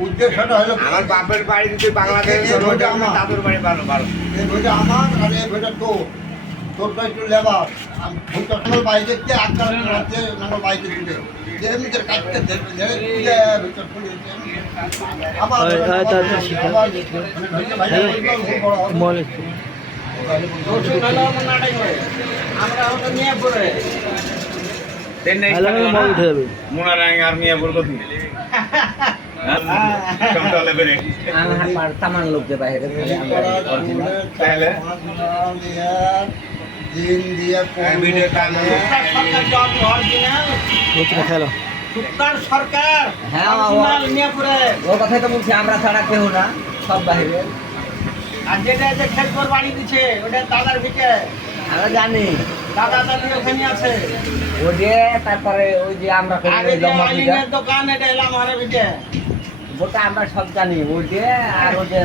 উদ্দেশ্যটা হলো আমার বাপের বাড়ি যদি বাংলাদেশ দাদুর বাড়ি ভালো ভালো এই বইটা আমার আর এই বইটা তোরটা একটু লেবার আমার বাইকে দিয়ে আকার রাতে আমার বাইকে দিবে যেমনিতে কাটতে দেখবে ভিতর খুলে আবার আমরা ওটা নিয়ে পড়ে মুনারাং আর মিয়া বলবো তুমি তামান লোককে বাইরে তাহলে দিন দিয়ে খেলো সরকার হ্যাঁ ও কথাই তো বলছি আমরা ছাড়া কেউ না সব বাইরে আর যেটা যে খেলকর বাড়ি দিচ্ছে ওটা দাদার ভিটে আমরা জানি দাদা দাদি ওখানে আছে ওই যে তারপরে ওই যে আমরা আগে যে আইলিনের দোকান এটা এলাম আমার ভিটে ওটা আমরা সব জানি ওই যে আর ওই যে